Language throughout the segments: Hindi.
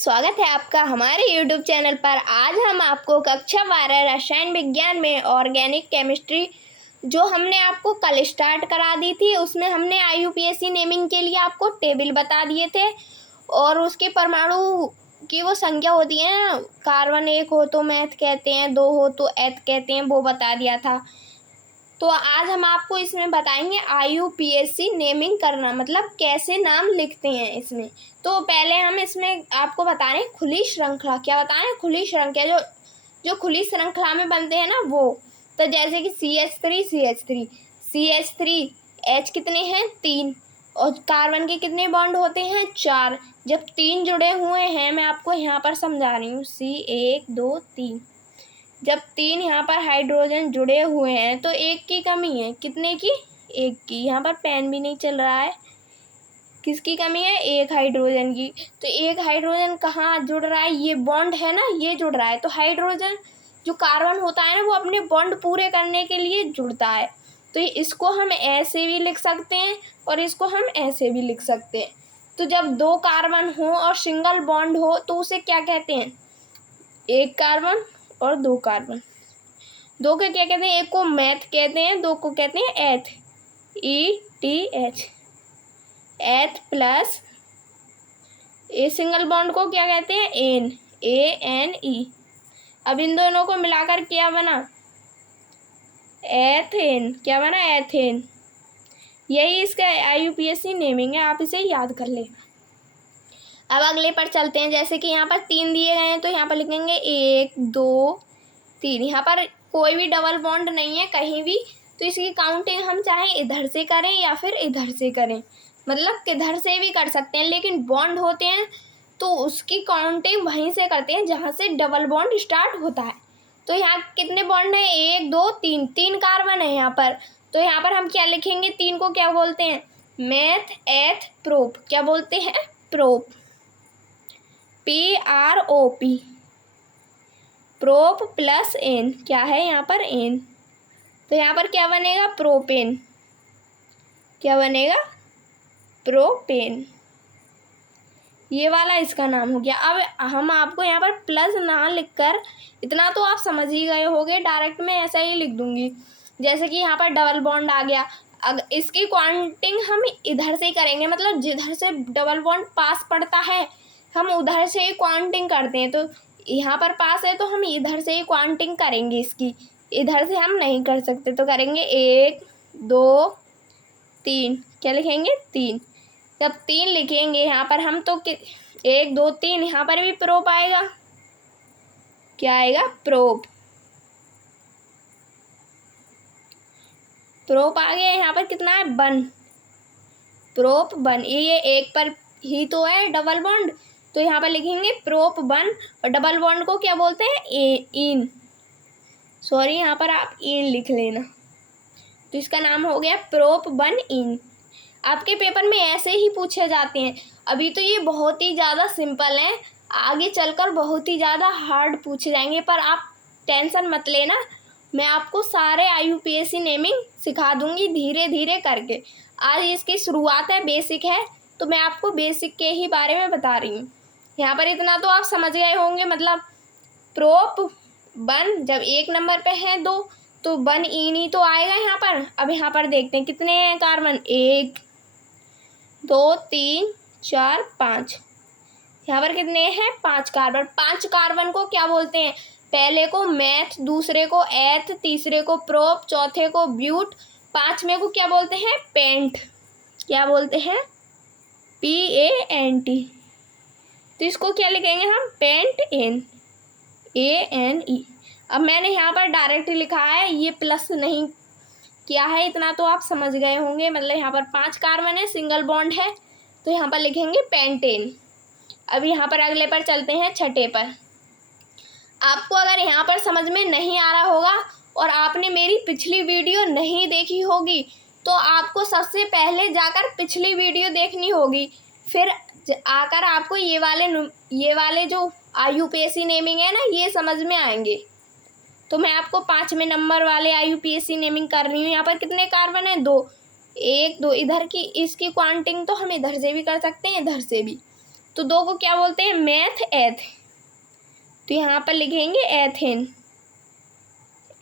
स्वागत है आपका हमारे YouTube चैनल पर। आज हम आपको कक्षा 12 रसायन विज्ञान में ऑर्गेनिक केमिस्ट्री जो हमने आपको कल स्टार्ट करा दी थी, उसमें हमने IUPAC नेमिंग के लिए आपको टेबल बता दिए थे और उसके परमाणु की वो संख्या होती है ना, कार्बन 1 हो तो मैथ कहते हैं, 2 हो तो एथ कहते हैं, वो बता दिया था। तो आज हम आपको इसमें बताएंगे IUPAC नेमिंग करना, मतलब कैसे नाम लिखते हैं इसमें। तो पहले हम इसमें आपको बता रहे हैं खुली श्रृंखला। क्या बता रहे हैं? खुली श्रृंखला, जो खुली श्रृंखला में बनते हैं ना वो। तो जैसे कि CH3 H कितने हैं? 3। और कार्बन के कितने बॉन्ड होते हैं? 4। जब 3 जुड़े हुए हैं, मैं आपको यहाँ पर समझा रही हूँ, C1 2 3। जब 3 यहाँ पर हाइड्रोजन जुड़े हुए हैं तो 1 की कमी है। कितने की? 1 की। यहाँ पर पेन भी नहीं चल रहा है। किसकी कमी है? 1 हाइड्रोजन की। तो 1 हाइड्रोजन कहाँ जुड़ रहा है? ये बॉन्ड है ना, ये जुड़ रहा है। तो हाइड्रोजन जो कार्बन होता है ना, वो अपने बॉन्ड पूरे करने के लिए जुड़ता है। तो इसको हम ऐसे भी लिख सकते हैं और इसको हम ऐसे भी लिख सकते हैं। तो जब 2 कार्बन हो और सिंगल बॉन्ड हो तो उसे क्या कहते हैं? 1 कार्बन और 2 कार्बन। 2 को क्या कहते हैं? एक को मैथ कहते हैं, 2 को कहते हैं एथ, ETH, एथ प्लस ए सिंगल बॉन्ड को क्या कहते हैं? Ane, ANE। अब इन दोनों को मिलाकर क्या बना? एथेन। क्या बना? एथेन। यही इसका IUPAC नेमिंग है, आप इसे याद कर लें। अब अगले पर चलते हैं। जैसे कि यहाँ पर 3 दिए गए हैं तो यहाँ पर लिखेंगे 1 2 3। यहाँ पर कोई भी डबल बॉन्ड नहीं है कहीं भी, तो इसकी काउंटिंग हम चाहे इधर से करें या फिर इधर से करें, मतलब किधर से भी कर सकते हैं। लेकिन बॉन्ड होते हैं तो उसकी काउंटिंग वहीं से करते हैं जहाँ से डबल बॉन्ड स्टार्ट होता है। तो यहाँ कितने बॉन्ड हैं? 1 2 3। 3 कार्बन है यहाँ पर। तो यहाँ पर हम क्या लिखेंगे? 3 को क्या बोलते हैं? मैथ एथ प्रोप। क्या बोलते हैं? Prop, PROP। Prop plus ane. क्या है यहाँ पर? एन। तो यहाँ पर क्या बनेगा? प्रोपेन। क्या बनेगा? प्रोपेन। ये वाला इसका नाम हो गया। अब हम आपको यहाँ पर प्लस ना लिखकर, इतना तो आप समझ ही गए होंगे, डायरेक्ट में ऐसा ही लिख दूंगी। जैसे कि यहाँ पर डबल बॉन्ड आ गया, अगर इसकी काउंटिंग हम इधर से ही करेंगे, मतलब जिधर से डबल बॉन्ड पास पड़ता है हम उधर से ही काउंटिंग करते हैं। तो यहाँ पर पास है तो हम इधर से ही काउंटिंग करेंगे इसकी, इधर से हम नहीं कर सकते। तो करेंगे 1 2 3। क्या लिखेंगे? 3। जब 3 लिखेंगे यहाँ पर हम तो 1 2 3, यहाँ पर भी प्रोप आएगा। क्या आएगा? प्रोप। प्रोप आ गया। यहाँ पर कितना है? 1। प्रोप 1। ये 1 पर ही तो है डबल बॉन्ड, तो यहाँ पर लिखेंगे प्रोप 1। और डबल बॉन्ड को क्या बोलते हैं? इन। सॉरी, यहाँ पर आप इन लिख लेना। तो इसका नाम हो गया प्रोप 1 इन। आपके पेपर में ऐसे ही पूछे जाते हैं। अभी तो ये बहुत ही ज़्यादा सिंपल हैं, आगे चलकर बहुत ही ज़्यादा हार्ड पूछे जाएंगे, पर आप टेंशन मत लेना, मैं आपको सारे IUPAC नेमिंग सिखा दूंगी धीरे धीरे करके। आज इसकी शुरुआत है, बेसिक है, तो मैं आपको बेसिक के ही बारे में बता रही हूँ। यहाँ पर इतना तो आप समझ गए होंगे, मतलब प्रोप 1 जब 1 नंबर पे है 2 तो 1 इन ही तो आएगा यहाँ पर। अब यहाँ पर देखते हैं कितने हैं कार्बन? 1 2 3 4 5। यहाँ पर कितने हैं? 5 कार्बन। 5 कार्बन को क्या बोलते हैं? पहले को मैथ, दूसरे को एथ, तीसरे को प्रोप, चौथे को ब्यूट, 5वें को क्या बोलते हैं? पेंट। क्या बोलते हैं? PANT। तो इसको क्या लिखेंगे हम? Pentane, ANE। अब मैंने यहाँ पर डायरेक्ट लिखा है, ये प्लस नहीं किया है, इतना तो आप समझ गए होंगे। मतलब यहाँ पर 5 कार्बन है, सिंगल बॉन्ड है, तो यहाँ पर लिखेंगे पेंटेन। अब यहाँ पर अगले पर चलते हैं, छठे पर। आपको अगर यहाँ पर समझ में नहीं आ रहा होगा और आपने मेरी पिछली वीडियो नहीं देखी होगी तो आपको सबसे पहले जाकर पिछली वीडियो देखनी होगी, फिर आकर आपको ये वाले जो IUPAC नेमिंग है ना, ये समझ में आएंगे। तो मैं आपको 5वें नंबर वाले IUPAC नेमिंग कर रही हूँ। यहाँ पर कितने कार्बन है? 2। 1 2। इधर की इसकी काउंटिंग तो हम इधर से भी कर सकते हैं, इधर से भी। तो 2 को क्या बोलते हैं? मैथ एथ। तो यहाँ पर लिखेंगे एथेन,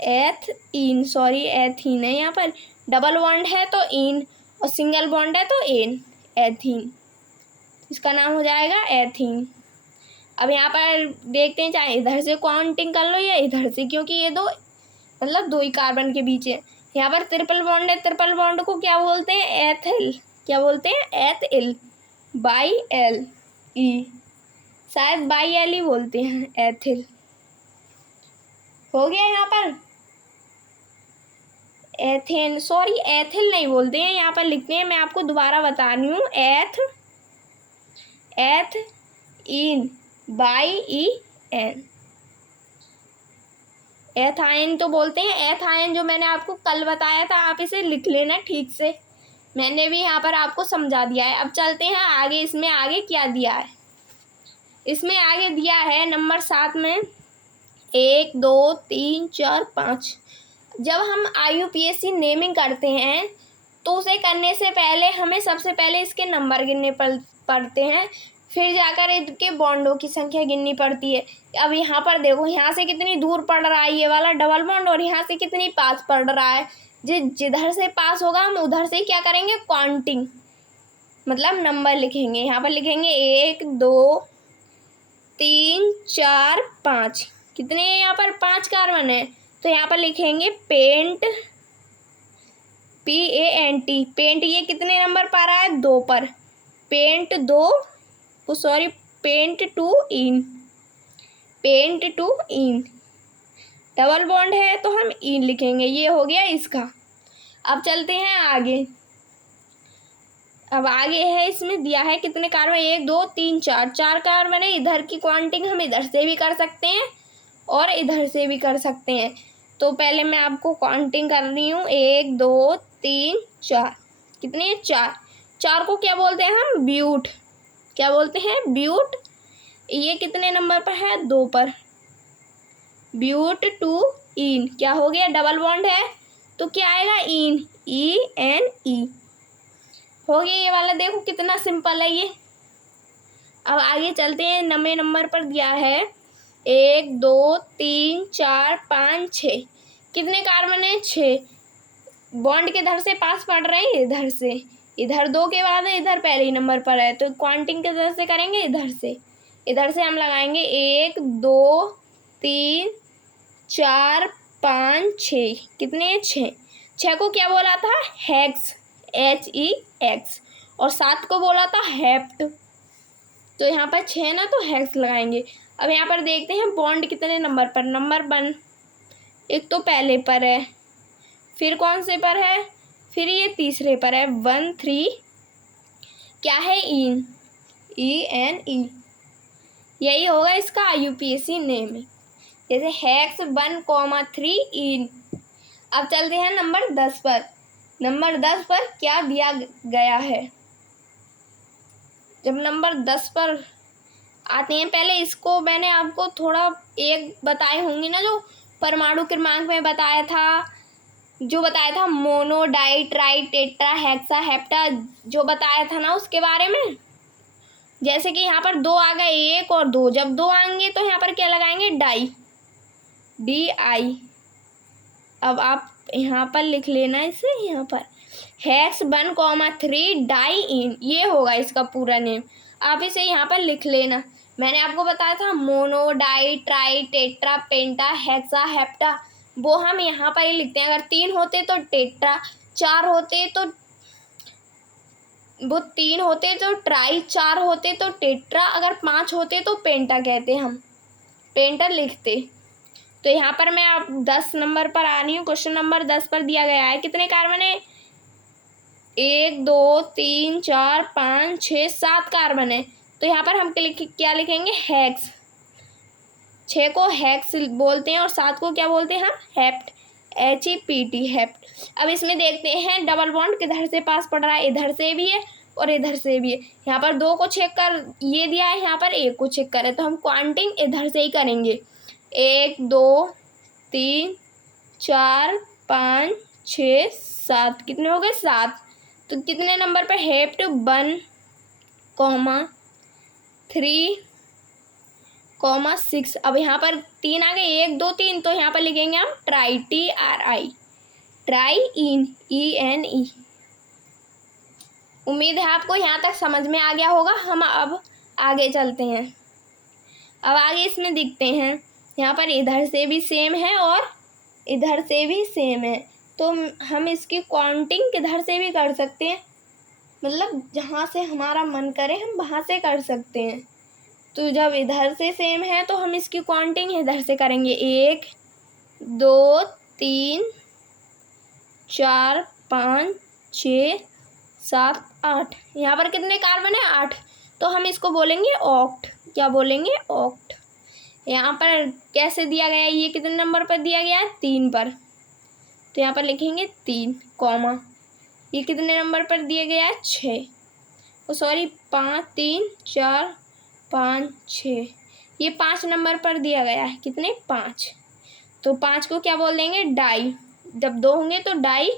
एथीन, सॉरी एथीन है, यहाँ पर डबल बॉन्ड है तो इन और सिंगल बॉन्ड है तो एन, एथीन। इसका नाम हो जाएगा एथीन। अब यहाँ पर देखते हैं, चाहे इधर से काउंटिंग कर लो या इधर से, क्योंकि ये दो मतलब 2 ही कार्बन के बीच है। यहाँ पर ट्रिपल बॉन्ड है, ट्रिपल बॉन्ड को क्या बोलते हैं? एथिल। क्या बोलते हैं? एथिल, बाई एल ई, शायद बाई एल ही बोलते हैं, एथिल। हो गया यहाँ पर एथेन, सॉरी एथिल नहीं बोलते हैं, यहाँ पर लिखते हैं, मैं आपको दोबारा बता रही हूँ, एथ इन, बाई ई एन। एथाइन तो बोलते हैं, एथाइन जो मैंने आपको कल बताया था, आप इसे लिख लेना ठीक से, मैंने भी यहाँ पर आपको समझा दिया है। अब चलते हैं आगे, इसमें आगे क्या दिया है? इसमें आगे दिया है नंबर 7 में 1 2 3 4 5। जब हम IUPAC नेमिंग करते हैं तो उसे करने से पहले हमें सबसे पहले इसके नंबर गिनने पड़ते हैं, फिर जाकर इनके बॉन्डों की संख्या गिननी पड़ती है। अब यहाँ पर देखो, यहाँ से कितनी दूर पड़ रहा है ये वाला डबल बॉन्ड, और यहाँ से कितनी पास पड़ रहा है। जिधर से पास होगा हम उधर से क्या करेंगे? काउंटिंग, मतलब नंबर लिखेंगे। यहाँ पर लिखेंगे 1 2 3 4 5। कितने हैं यहाँ पर? 5 कार्बन है, तो यहाँ पर लिखेंगे पेंट, PANT, पेंट। ये कितने नंबर पर आ रहा है? 2 पर। पेंट 2, सॉरी पेंट 2 इन, पेंट 2 इन। डबल बॉन्ड है तो हम इन लिखेंगे। ये हो गया इसका। अब चलते हैं आगे। अब आगे है, इसमें दिया है कितने कार्बन? 1 2 3 4, 4 कार्बन है। इधर की काउंटिंग हम इधर से भी कर सकते हैं और इधर से भी कर सकते हैं। तो पहले मैं आपको काउंटिंग कर रही हूँ, 1 2 3 4। कितने? 4। 4 को क्या बोलते हैं हम? ब्यूट। क्या बोलते हैं? ब्यूट। ये कितने नंबर पर है? 2 पर। ब्यूट 2 इन। क्या हो गया? डबल बॉन्ड है तो क्या आएगा? इन, ENE। हो गया ये वाला। देखो कितना सिंपल है ये। अब आगे चलते हैं, 9वें नंबर पर दिया है 1 2 3 4 5 6। कितने कार्बन है? 6। बॉन्ड किधर से पास पड़ रहे हैं? इधर से। इधर 2 के बाद इधर पहले नंबर पर है, तो काउंटिंग किधर से करेंगे? इधर से। इधर से हम लगाएंगे 1 2 3 4 5 6। कितने? 6। 6 को क्या बोला था? Hex, HEX। और 7 को बोला था हेप्ट। तो यहाँ पर 6 ना, तो हेक्स लगाएंगे। अब यहाँ पर देखते हैं बॉन्ड कितने नंबर पर? नंबर 1। एक तो पहले पर है, फिर कौन से पर है? फिर ये तीसरे पर है, 1 3। क्या है? इन, ENE। यही होगा इसका IUPAC नेम, जैसे हेक्स 1 3 इन। अब चलते हैं नंबर 10 पर। नंबर 10 पर क्या दिया गया है? जब नंबर 10 पर आते हैं, पहले इसको मैंने आपको थोड़ा एक बताए होंगे ना, जो परमाणु क्रमांक में बताया था, जो बताया था mono di tri tetra hexa hepta, जो बताया था ना उसके बारे में। जैसे कि यहाँ पर 2 आ गए, 1 और 2। जब 2 आएंगे तो यहाँ पर क्या लगाएंगे? Di, DI। अब आप यहाँ पर लिख लेना इसे, यहाँ पर हेक्स 1 3 डाई इन, ये होगा इसका पूरा नेम। आप इसे यहाँ पर लिख लेना। मैंने आपको बताया था मोनो डाई ट्राई टेट्रा पेंटा हेक्सा हेप्टा, वो हम यहाँ पर ही लिखते हैं। अगर 3 होते तो टेट्रा, 4 होते तो वो 3 होते तो ट्राई, 4 होते तो टेट्रा, अगर 5 होते तो पेंटा कहते हम, पेंटा लिखते। तो यहाँ पर मैं आप 10 नंबर पर आ रही हूँ। क्वेश्चन नंबर 10 पर दिया गया है कितने कार्बन है? 1 2 3 4 5 6 7 कार्बन है। तो यहाँ पर हम क्या लिखेंगे? हेक्स। 6 को हेक्स बोलते हैं और 7 को क्या बोलते हैं हम? Hept, HEPT, hept. अब इसमें देखते हैं डबल बॉन्ड किधर से पास पड़ रहा है। इधर से भी है और इधर से भी है। यहाँ पर 2 को चेक कर ये दिया है, यहाँ पर 1 को चेक करें, तो हम काउंटिंग इधर से ही करेंगे। 1 2 3 4 5 6 7। कितने हो गए? 7। तो कितने नंबर पर? हेप्ट 1, 3,6। अब यहाँ पर 3 आ गए, 1 2 3, तो यहाँ पर लिखेंगे हम try, TRI, try in, ENE। उम्मीद है आपको यहाँ तक समझ में आ गया होगा। हम अब आगे चलते हैं। अब आगे इसमें दिखते हैं, यहाँ पर इधर से भी सेम है और इधर से भी सेम है, तो हम इसकी काउंटिंग किधर से भी कर सकते हैं, मतलब जहाँ से हमारा मन करे हम वहाँ से कर सकते हैं। तो जब इधर से सेम है तो हम इसकी काउंटिंग इधर से करेंगे, 1 2 3 4 5 6 7 8। यहाँ पर कितने कार्बन है, 8, तो हम इसको बोलेंगे ऑक्ट। क्या बोलेंगे, ऑक्ट। यहाँ पर कैसे दिया गया है, ये कितने नंबर पर दिया गया है, 3 पर, तो यहाँ पर लिखेंगे 3, कॉमा, ये कितने नंबर पर दिया गया है, 6, सॉरी 5 3 4 5 6, ये 5 नंबर पर दिया गया है, कितने, 5, तो 5 को क्या बोल देंगे, डाई। जब 2 होंगे तो डाई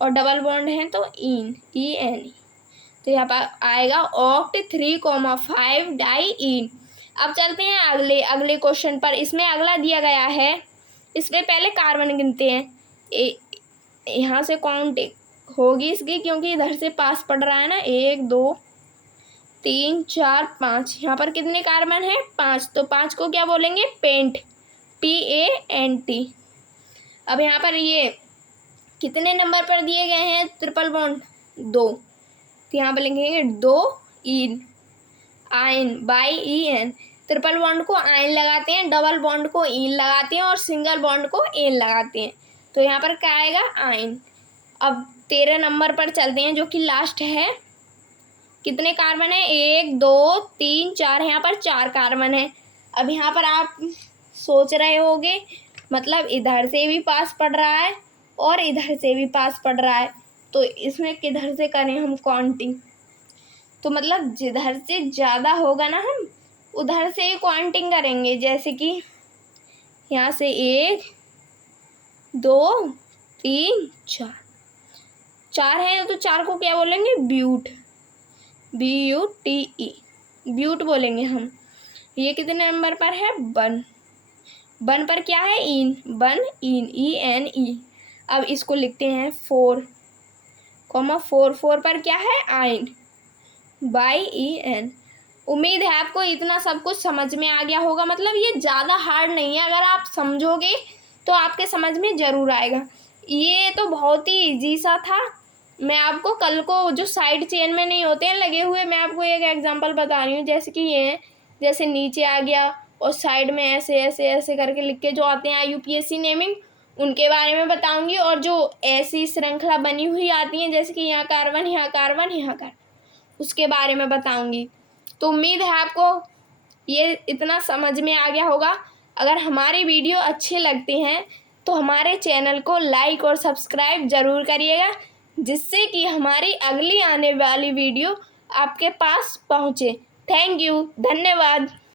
और डबल बॉन्ड है तो इन, ENE। तो यहाँ पर आएगा ऑक्ट 3,5 डाई इन। अब चलते हैं अगले क्वेश्चन पर। इसमें अगला दिया गया है, इसमें पहले कार्बन गिनते हैं। यहाँ से काउंट होगी इसकी, क्योंकि इधर से पास पड़ रहा है ना, 1 2 3 4 5। यहाँ पर कितने कार्बन है, 5, तो 5 को क्या बोलेंगे, पेंट, PANT। अब यहाँ पर ये कितने नंबर पर दिए गए हैं, ट्रिपल बॉन्ड, 2, तो यहाँ पर लिखेंगे 2 in, ion, by EN। Triple bond को आयन लगाते हैं, डबल बॉन्ड को इन लगाते हैं और सिंगल बॉन्ड को एन लगाते हैं, तो यहाँ पर क्या आएगा, आयन। अब 13 नंबर पर चलते हैं, जो कि लास्ट है। कितने कार्बन है, 1 2 3 4, यहाँ पर 4 कार्बन है। अब यहाँ पर आप सोच रहे होंगे, मतलब इधर से भी पास पड़ रहा है और इधर से भी पास पड़ रहा है, तो इसमें किधर से करें हम काउंटिंग, तो मतलब जिधर से ज़्यादा होगा ना हम उधर से ही काउंटिंग करेंगे। जैसे कि यहाँ से 1 2 3 4 है, तो 4 को क्या बोलेंगे, ब्यूट, BUTE, ब्यूट बोलेंगे हम। ये कितने नंबर पर है, 1, 1 पर क्या है, इन, 1 इन, ENE। अब इसको लिखते हैं 4, 4 पर क्या है, आयन, बाई EN। उम्मीद है आपको इतना सब कुछ समझ में आ गया होगा। मतलब ये ज़्यादा हार्ड नहीं है, अगर आप समझोगे तो आपके समझ में ज़रूर आएगा। ये तो बहुत ही ईजी सा था। मैं आपको कल को जो साइड चेन में नहीं होते हैं लगे हुए, मैं आपको एक एग्जांपल बता रही हूँ। जैसे कि ये जैसे नीचे आ गया और साइड में ऐसे ऐसे ऐसे करके लिख के जो आते हैं UPSC नेमिंग, उनके बारे में बताऊंगी। और जो ऐसी श्रृंखला बनी हुई आती हैं, जैसे कि यहाँ कार्बन यहाँ कार्बन यहाँ कार्बन, उसके बारे में बताऊंगी। तो उम्मीद है आपको ये इतना समझ में आ गया होगा। अगर हमारी वीडियो अच्छे लगते हैं तो हमारे चैनल को लाइक और सब्सक्राइब ज़रूर करिएगा, जिससे कि हमारी अगली आने वाली वीडियो आपके पास पहुँचे। थैंक यू, धन्यवाद।